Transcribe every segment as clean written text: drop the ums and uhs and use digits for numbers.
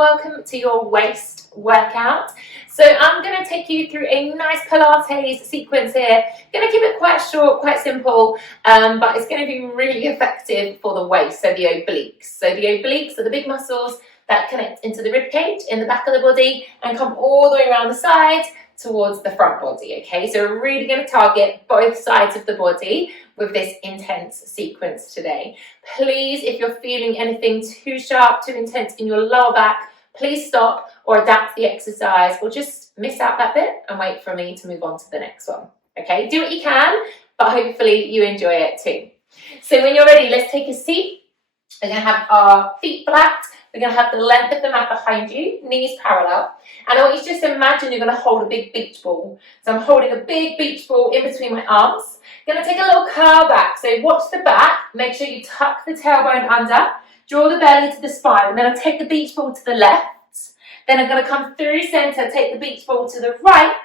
welcome to your waist workout. So I'm going to take you through a nice Pilates sequence here. Going to keep it quite short, quite simple, but it's going to be really effective for the waist, so the obliques. So the obliques are the big muscles that connect into the rib cage in the back of the body and come all the way around the side towards the front body, okay? So we're really going to target both sides of the body with this intense sequence today. Please, if you're feeling anything too sharp, too intense in your lower back, please stop or adapt the exercise or just miss out that bit and wait for me to move on to the next one, okay? Do what you can, but hopefully you enjoy it too. So when you're ready, let's take a seat. We're going to have our feet flat. We're going to have the length of the mat behind you, knees parallel. And I want you to just imagine you're going to hold a big beach ball. So I'm holding a big beach ball in between my arms. I'm going to take a little curl back. So watch the back. Make sure you tuck the tailbone under. Draw the belly to the spine. I'm going to take the beach ball to the left. Then I'm going to come through center, take the beach ball to the right.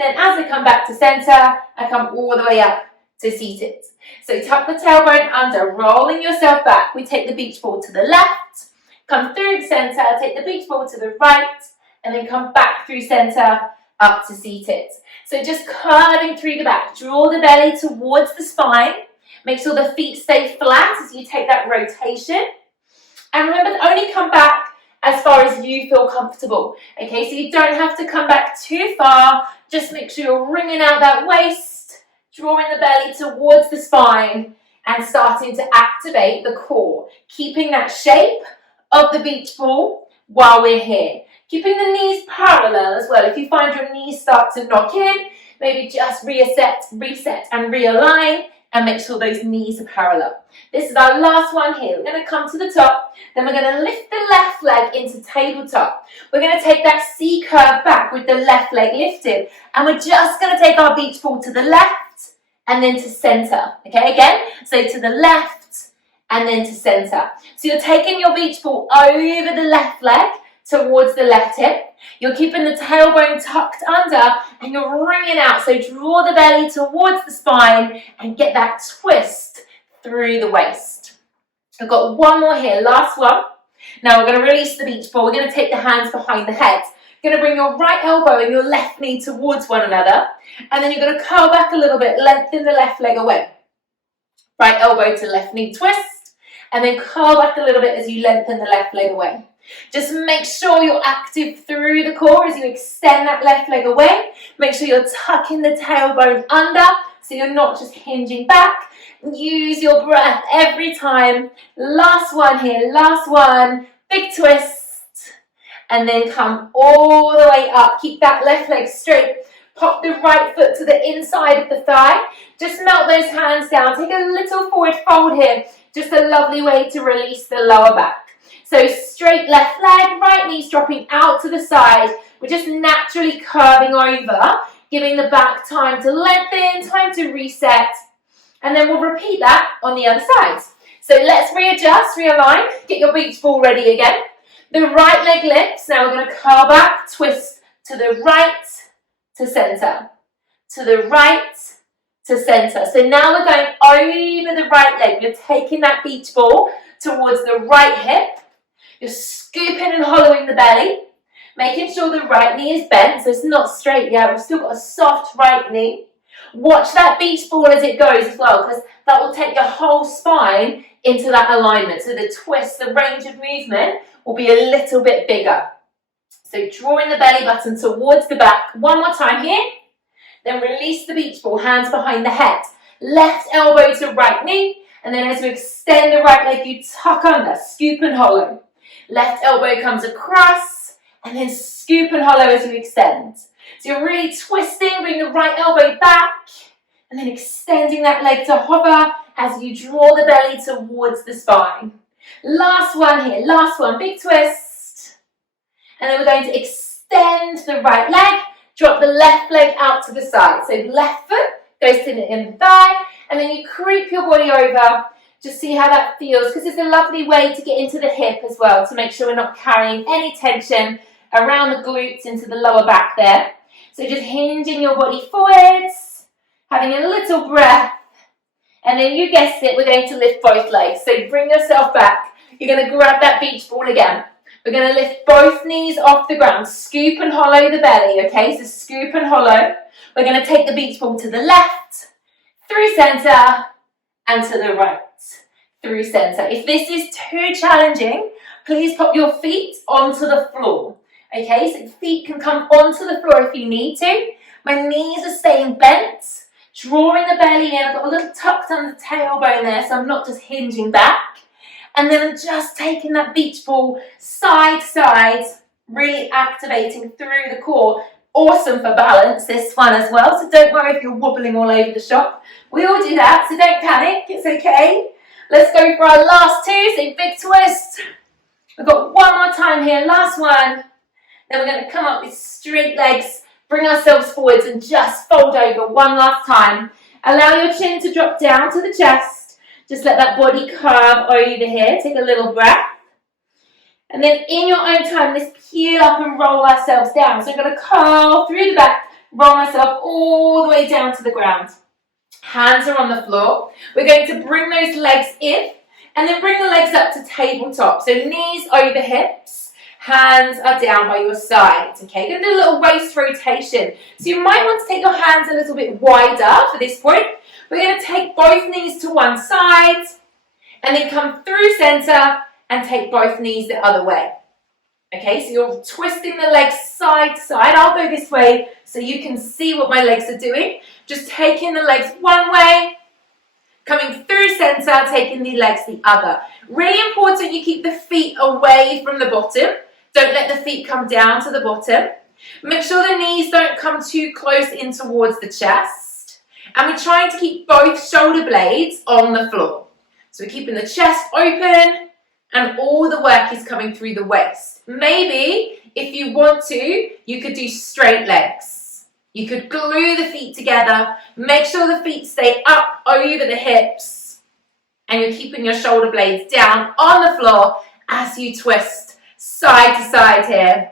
Then as I come back to center, I come all the way up to seated. So tuck the tailbone under, rolling yourself back. We take the beach ball to the left. Come through the center, take the beach ball to the right, and then come back through center up to seated. So just curving through the back. Draw the belly towards the spine. Make sure the feet stay flat as you take that rotation. And remember to only come back as far as you feel comfortable. Okay, so you don't have to come back too far. Just make sure you're wringing out that waist, drawing the belly towards the spine, and starting to activate the core. Keeping that shape of the beach ball while we're here. Keeping the knees parallel as well. If you find your knees start to knock in, maybe just reset and realign and make sure those knees are parallel. This is our last one here. We're going to come to the top, then we're going to lift the left leg into tabletop. We're going to take that C curve back with the left leg lifted, and we're just going to take our beach ball to the left and then to center. Okay, again, so to the left and then to center. So you're taking your beach ball over the left leg towards the left hip. You're keeping the tailbone tucked under and you're wringing out. So draw the belly towards the spine and get that twist through the waist. I've got one more here, last one. Now we're going to release the beach ball. We're going to take the hands behind the head. You're going to bring your right elbow and your left knee towards one another. And then you're going to curl back a little bit, lengthen the left leg away. Right elbow to left knee twist. And then curl back a little bit as you lengthen the left leg away. Just make sure you're active through the core as you extend that left leg away. Make sure you're tucking the tailbone under so you're not just hinging back. Use your breath every time. Last one here, last one. Big twist. And then come all the way up. Keep that left leg straight. Pop the right foot to the inside of the thigh. Just melt those hands down. Take a little forward fold here. Just a lovely way to release the lower back. So straight left leg, right knee's dropping out to the side. We're just naturally curving over, giving the back time to lengthen, time to reset. And then we'll repeat that on the other side. So let's readjust, realign, get your beach ball ready again. The right leg lifts. Now we're going to curl back, twist to the right, to center. To the right, to center. So now we're going over the right leg. You're taking that beach ball towards the right hip. You're scooping and hollowing the belly, making sure the right knee is bent, so it's not straight yet. We've still got a soft right knee. Watch that beach ball as it goes as well, because that will take your whole spine into that alignment. So the twist, the range of movement will be a little bit bigger. So drawing the belly button towards the back. One more time here. Then release the beach ball, hands behind the head. Left elbow to right knee. And then as you extend the right leg, you tuck under, scoop and hollow. Left elbow comes across. And then scoop and hollow as you extend. So you're really twisting, bring the right elbow back. And then extending that leg to hover as you draw the belly towards the spine. Last one here, last one, big twist. And then we're going to extend the right leg. Drop the left leg out to the side. So left foot goes to the inner thigh. And then you creep your body over. Just see how that feels. Because it's a lovely way to get into the hip as well. To make sure we're not carrying any tension around the glutes into the lower back there. So just hinging your body forwards. Having a little breath. And then you guessed it, we're going to lift both legs. So bring yourself back. You're going to grab that beach ball again. We're going to lift both knees off the ground. Scoop and hollow the belly, okay? So scoop and hollow. We're going to take the beach ball to the left, through centre, and to the right, through centre. If this is too challenging, please pop your feet onto the floor, okay? So feet can come onto the floor if you need to. My knees are staying bent, drawing the belly in. I've got a little tucked under the tailbone there, so I'm not just hinging back. And then I'm just taking that beach ball side to side, really activating through the core. Awesome for balance, this one as well. So don't worry if you're wobbling all over the shop. We all do that, so don't panic, it's okay. Let's go for our last two, so big twist. We've got one more time here, last one. Then we're going to come up with straight legs, bring ourselves forwards and just fold over one last time. Allow your chin to drop down to the chest. Just let that body curve over here. Take a little breath. And then in your own time, let's peel up and roll ourselves down. So I'm going to curl through the back, roll myself all the way down to the ground. Hands are on the floor. We're going to bring those legs in and then bring the legs up to tabletop. So knees over hips, hands are down by your sides. Okay, going to do a little waist rotation. So you might want to take your hands a little bit wider for this point. We're going to take both knees to one side and then come through center and take both knees the other way. Okay, so you're twisting the legs side to side. I'll go this way so you can see what my legs are doing. Just taking the legs one way, coming through center, taking the legs the other. Really important you keep the feet away from the bottom. Don't let the feet come down to the bottom. Make sure the knees don't come too close in towards the chest. And we're trying to keep both shoulder blades on the floor. So we're keeping the chest open and all the work is coming through the waist. Maybe, if you want to, you could do straight legs. You could glue the feet together, make sure the feet stay up over the hips, and you're keeping your shoulder blades down on the floor as you twist side to side here.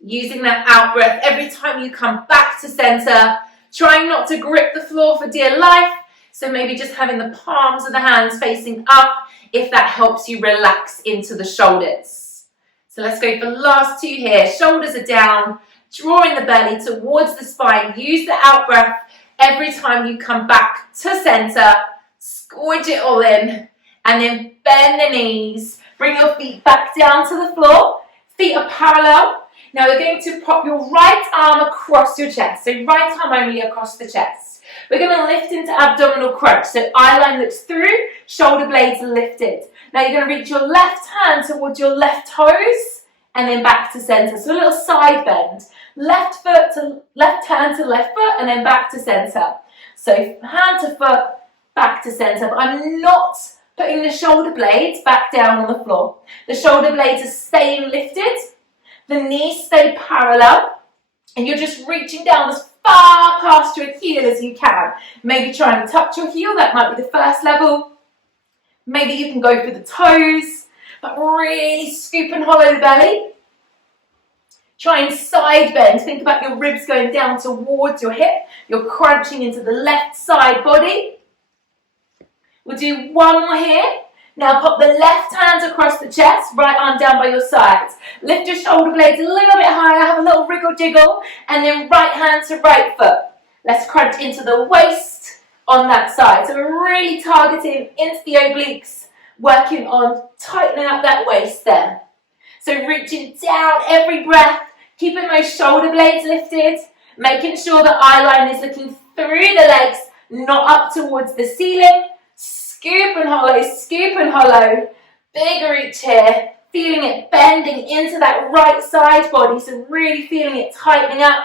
Using that out breath every time you come back to center, trying not to grip the floor for dear life, so maybe just having the palms of the hands facing up if that helps you relax into the shoulders. So let's go for the last two here. Shoulders are down, drawing the belly towards the spine. Use the out breath every time you come back to center. Squidge it all in and then bend the knees. Bring your feet back down to the floor. Feet are parallel. Now we're going to pop your right arm across your chest. So right arm only across the chest. We're going to lift into abdominal crunch. So eye line looks through, shoulder blades are lifted. Now you're going to reach your left hand towards your left toes and then back to center. So a little side bend. Left foot to left hand to left foot and then back to center. So hand to foot, back to center. But I'm not putting the shoulder blades back down on the floor. The shoulder blades are staying lifted. The knees stay parallel. And you're just reaching down as far past your heel as you can. Maybe try and touch your heel. That might be the first level. Maybe you can go for the toes. But really scoop and hollow the belly. Try and side bend. Think about your ribs going down towards your hip. You're crunching into the left side body. We'll do one more here. Now pop the left hand across the chest, right arm down by your sides. Lift your shoulder blades a little bit higher, have a little wriggle jiggle, and then right hand to right foot. Let's crunch into the waist on that side. So we're really targeting into the obliques, working on tightening up that waist there. So reaching down every breath, keeping those shoulder blades lifted, making sure the eye line is looking through the legs, not up towards the ceiling. Scoop and hollow, big reach here, feeling it bending into that right side body, so really feeling it tightening up.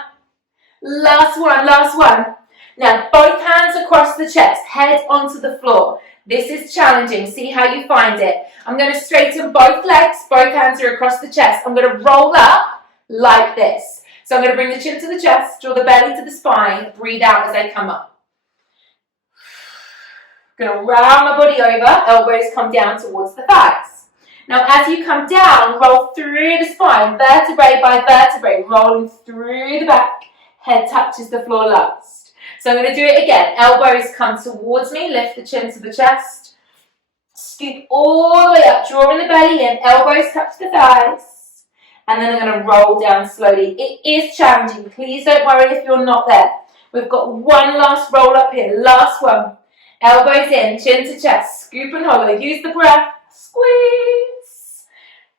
Last one. Now both hands across the chest, head onto the floor. This is challenging, see how you find it. I'm going to straighten both legs, both hands are across the chest. I'm going to roll up like this. So I'm going to bring the chin to the chest, draw the belly to the spine, breathe out as I come up. Going to round my body over, elbows come down towards the thighs. Now as you come down, roll through the spine, vertebrae by vertebrae, rolling through the back, head touches the floor last. So I'm going to do it again, elbows come towards me, lift the chin to the chest, Scoop all the way up, drawing the belly in, elbows touch the thighs. And then I'm going to roll down slowly. It is challenging. Please don't worry if you're not there. We've got one last roll up here. Last one. Elbows in, chin to chest. Scoop and hold. Use the breath. Squeeze.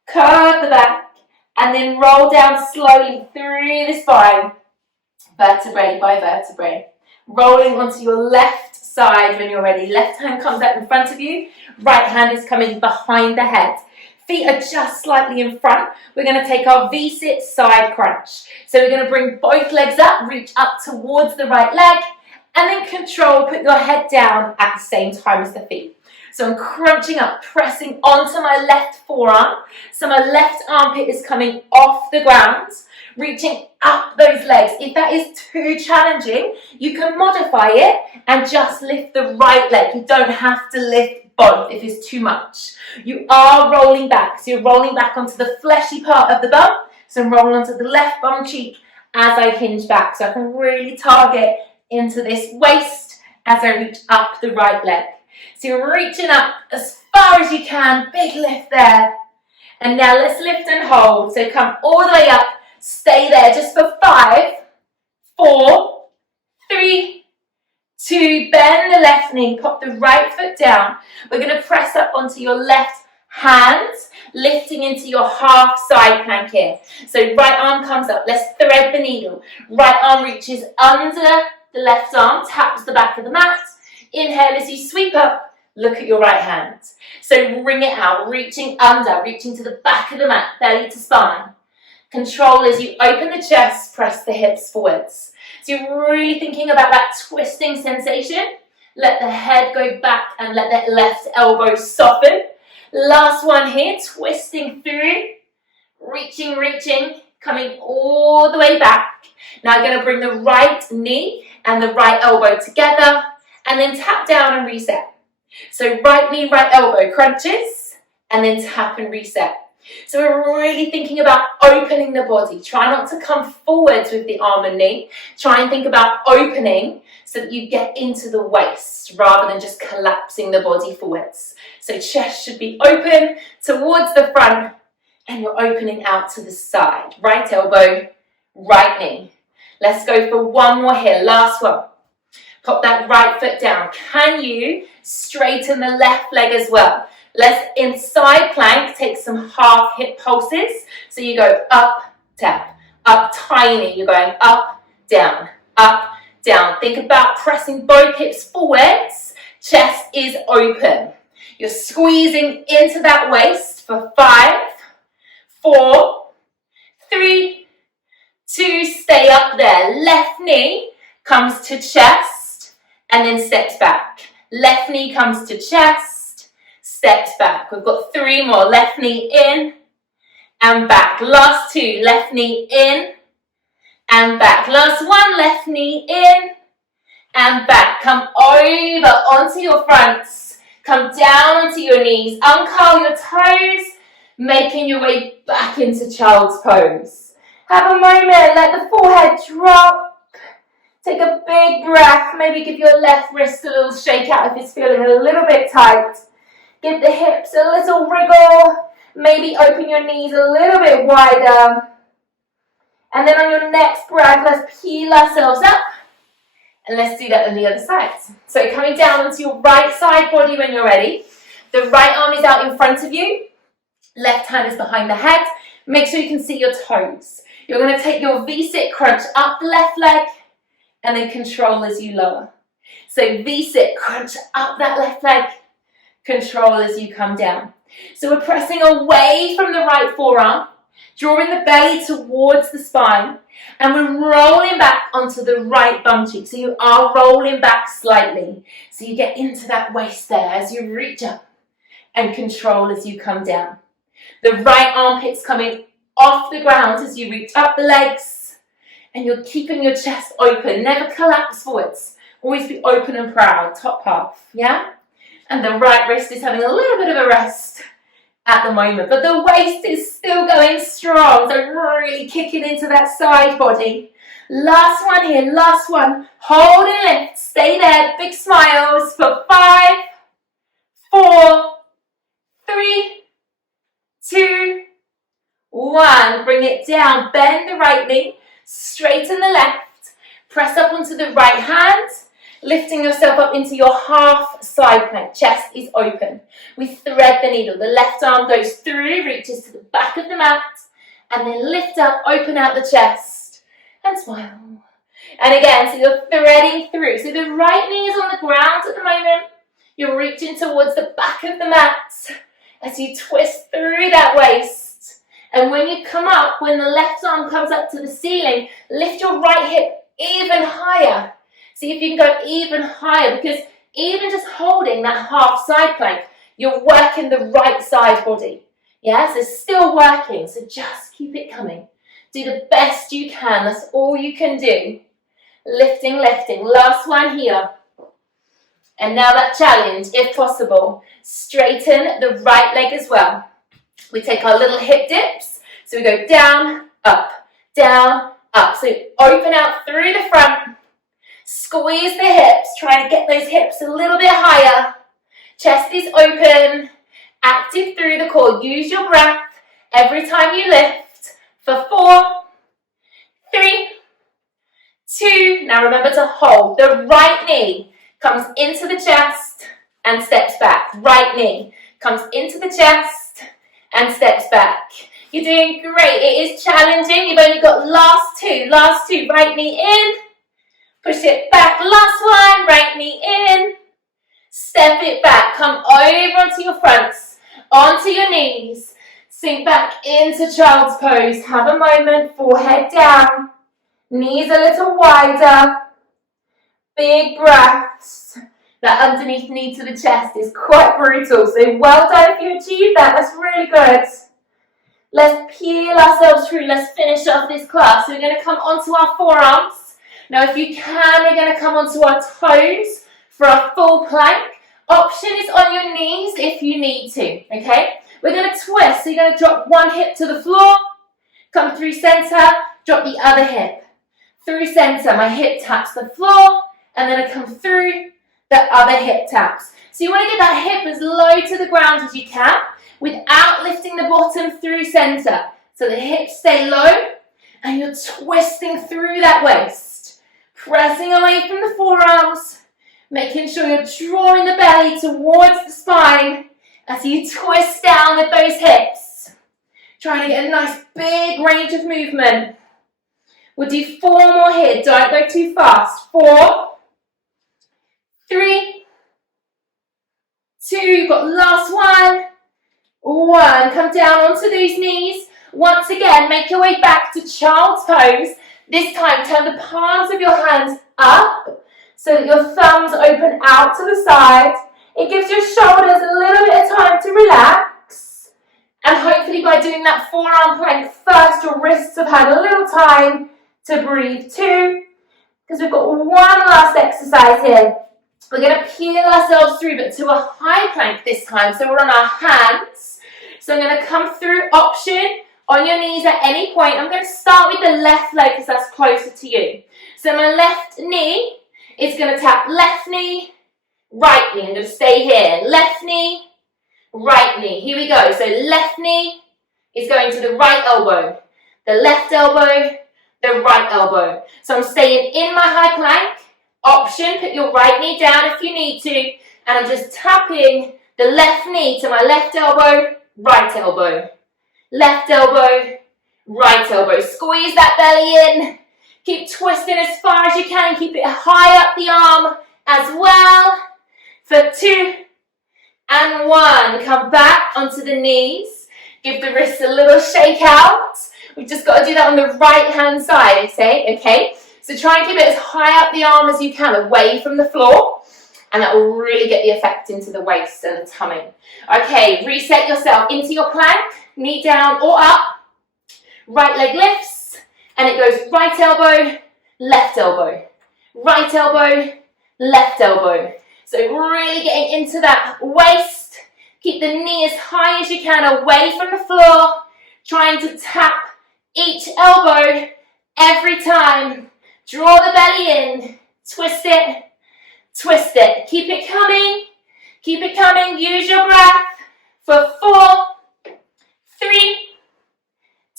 Curve the back. And then roll down slowly through the spine. Vertebrae by vertebrae. Rolling onto your left side when you're ready. Left hand comes out in front of you. Right hand is coming behind the head. Feet are just slightly in front. We're going to take our V-sit side crunch. So we're going to bring both legs up, reach up towards the right leg, and then control, put your head down at the same time as the feet. So I'm crunching up, pressing onto my left forearm. So my left armpit is coming off the ground, reaching up those legs. If that is too challenging, you can modify it and just lift the right leg. You don't have to lift both if it's too much. You are rolling back. So you're rolling back onto the fleshy part of the bum. So I'm rolling onto the left bum cheek as I hinge back. So I can really target into this waist as I reach up the right leg. So you're reaching up as far as you can. Big lift there. And now let's lift and hold. So come all the way up. Stay there just for 5, 4, 3, 2, bend the left knee, pop the right foot down. We're going to press up onto your left hand, lifting into your half side plank here. So right arm comes up, let's thread the needle. Right arm reaches under the left arm, taps the back of the mat. Inhale as you sweep up, look at your right hand. So wring it out, reaching under, reaching to the back of the mat, belly to spine. Control as you open the chest, press the hips forwards. So you're really thinking about that twisting sensation. Let the head go back and let that left elbow soften. Last one here, twisting through, reaching, coming all the way back. Now I'm going to bring the right knee and the right elbow together and then tap down and reset. So right knee, right elbow crunches and then tap and reset. So we're really thinking about opening the body. Try not to come forwards with the arm and knee. Try and think about opening so that you get into the waist rather than just collapsing the body forwards. So chest should be open towards the front and you're opening out to the side. Right elbow, right knee. Let's go for one more here. Last one. Pop that right foot down. Can you straighten the left leg as well? Let's, in side plank, take some half hip pulses. So you go up, tap, up tiny. You're going up, down, up, down. Think about pressing both hips forwards. Chest is open. You're squeezing into that waist for 5, 4, 3, 2, stay up there. Left knee comes to chest and then steps back. Left knee comes to chest, steps back. We've got 3 more. Left knee in and back. Last 2. Left knee in and back. Last 1. Left knee in and back. Come over onto your fronts. Come down onto your knees. Uncurl your toes, making your way back into child's pose. Have a moment. Let the forehead drop. Take a big breath. Maybe give your left wrist a little shake out if it's feeling a little bit tight. Give the hips a little wriggle. Maybe open your knees a little bit wider. And then on your next breath, let's peel ourselves up. And let's do that on the other side. So coming down onto your right side body when you're ready. The right arm is out in front of you. Left hand is behind the head. Make sure you can see your toes. You're going to take your V-sit crunch up the left leg and then control as you lower. So V-sit, crunch up that left leg, control as you come down. So we're pressing away from the right forearm, drawing the belly towards the spine, and we're rolling back onto the right bum cheek. So you are rolling back slightly. So you get into that waist there as you reach up and control as you come down. The right armpit's coming off the ground as you reach up the legs. And you're keeping your chest open. Never collapse forwards. Always be open and proud. Top half. Yeah? And the right wrist is having a little bit of a rest at the moment. But the waist is still going strong. So really kicking into that side body. Last one here. Last one. Hold and lift. Stay there. Big smiles for 5, 4, 3, 2, 1. Bring it down. Bend the right knee. Straighten the left. Press up onto the right hand. Lifting yourself up into your half side plank. Chest is open. We thread the needle. The left arm goes through, reaches to the back of the mat. And then lift up, open out the chest. And smile. And again, so you're threading through. So the right knee is on the ground at the moment. You're reaching towards the back of the mat as you twist through that waist. And when you come up, when the left arm comes up to the ceiling, lift your right hip even higher. See if you can go even higher, because even just holding that half side plank, you're working the right side body. Yeah, so still working, so just keep it coming. Do the best you can, that's all you can do. Lifting, lifting, last one here. And now that challenge, if possible, straighten the right leg as well. We take our little hip dips, so we go down, up, down, up. So open out through the front. Squeeze the hips, try to get those hips a little bit higher. Chest is open, active through the core. Use your breath every time you lift for 4, 3, 2. Now remember to hold. The right knee comes into the chest and steps back. Right knee comes into the chest and steps back. You're doing great. It is challenging. You've only got last two. Right knee in. Push it back, last one, right knee in, step it back, come over onto your fronts, onto your knees, sink back into child's pose, have a moment, forehead down, knees a little wider, big breaths. That underneath knee to the chest is quite brutal, so well done if you achieved that, that's really good. Let's peel ourselves through, let's finish off this class. So we're going to come onto our forearms. Now if you can, we're going to come onto our toes for our full plank. Option is on your knees if you need to, okay? We're going to twist, so you're going to drop one hip to the floor, come through center, drop the other hip. Through center, my hip taps the floor, and then I come through, the other hip taps. So you want to get that hip as low to the ground as you can, without lifting the bottom through center. So the hips stay low, and you're twisting through that waist. Pressing away from the forearms, making sure you're drawing the belly towards the spine as you twist down with those hips. Trying to get a nice big range of movement. We'll do 4 more here, don't go too fast. 4, 3, 2, you've got last one. 1, come down onto those knees. Once again, make your way back to child's pose. This time, turn the palms of your hands up so that your thumbs open out to the side. It gives your shoulders a little bit of time to relax. And hopefully by doing that forearm plank first, your wrists have had a little time to breathe too. Because we've got one last exercise here. We're going to peel ourselves through, but to a high plank this time. So we're on our hands. So I'm going to come through option on your knees at any point. I'm going to start with the left leg because that's closer to you. So my left knee is going to tap left knee, right knee. I'm going to stay here. Left knee, right knee. Here we go. So left knee is going to the right elbow. The left elbow, the right elbow. So I'm staying in my high plank. Option, put your right knee down if you need to. And I'm just tapping the left knee to my left elbow, right elbow. Left elbow, right elbow. Squeeze that belly in. Keep twisting as far as you can. Keep it high up the arm as well. For 2 and 1. Come back onto the knees. Give the wrists a little shake out. We've just got to do that on the right hand side, okay? So try and keep it as high up the arm as you can, away from the floor. And that will really get the effect into the waist and the tummy. Okay, reset yourself into your plank. Knee down or up. Right leg lifts. And it goes right elbow, left elbow. Right elbow, left elbow. So really getting into that waist. Keep the knee as high as you can away from the floor. Trying to tap each elbow every time. Draw the belly in. Twist it. Twist it. Keep it coming. Keep it coming. Use your breath for 4, 3,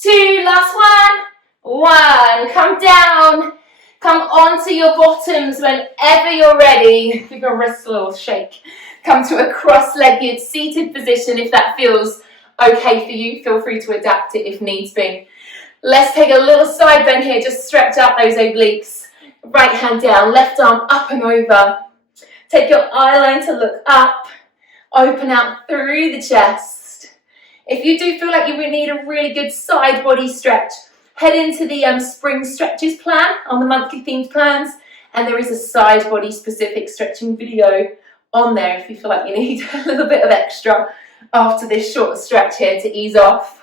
2, last one, 1. Come down, come onto your bottoms whenever you're ready. Give your wrists a little shake. Come to a cross-legged seated position if that feels okay for you. Feel free to adapt it if needs be. Let's take a little side bend here, just stretch out those obliques. Right hand down, left arm up and over. Take your eye line to look up. Open out through the chest. If you do feel like you need a really good side body stretch, head into the spring stretches plan on the monthly themed plans, and there is a side body specific stretching video on there if you feel like you need a little bit of extra after this short stretch here to ease off.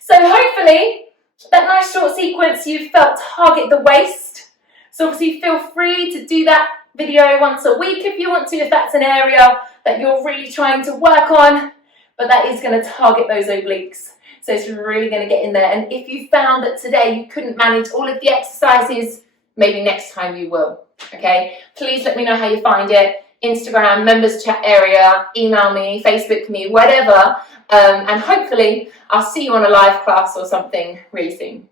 So hopefully that nice short sequence you've felt target the waist. So obviously feel free to do that video once a week if you want to, if that's an area that you're really trying to work on, but that is going to target those obliques. So it's really going to get in there. And if you found that today you couldn't manage all of the exercises, maybe next time you will, okay? Please let me know how you find it. Instagram, members chat area, email me, Facebook me, whatever. And hopefully I'll see you on a live class or something really soon.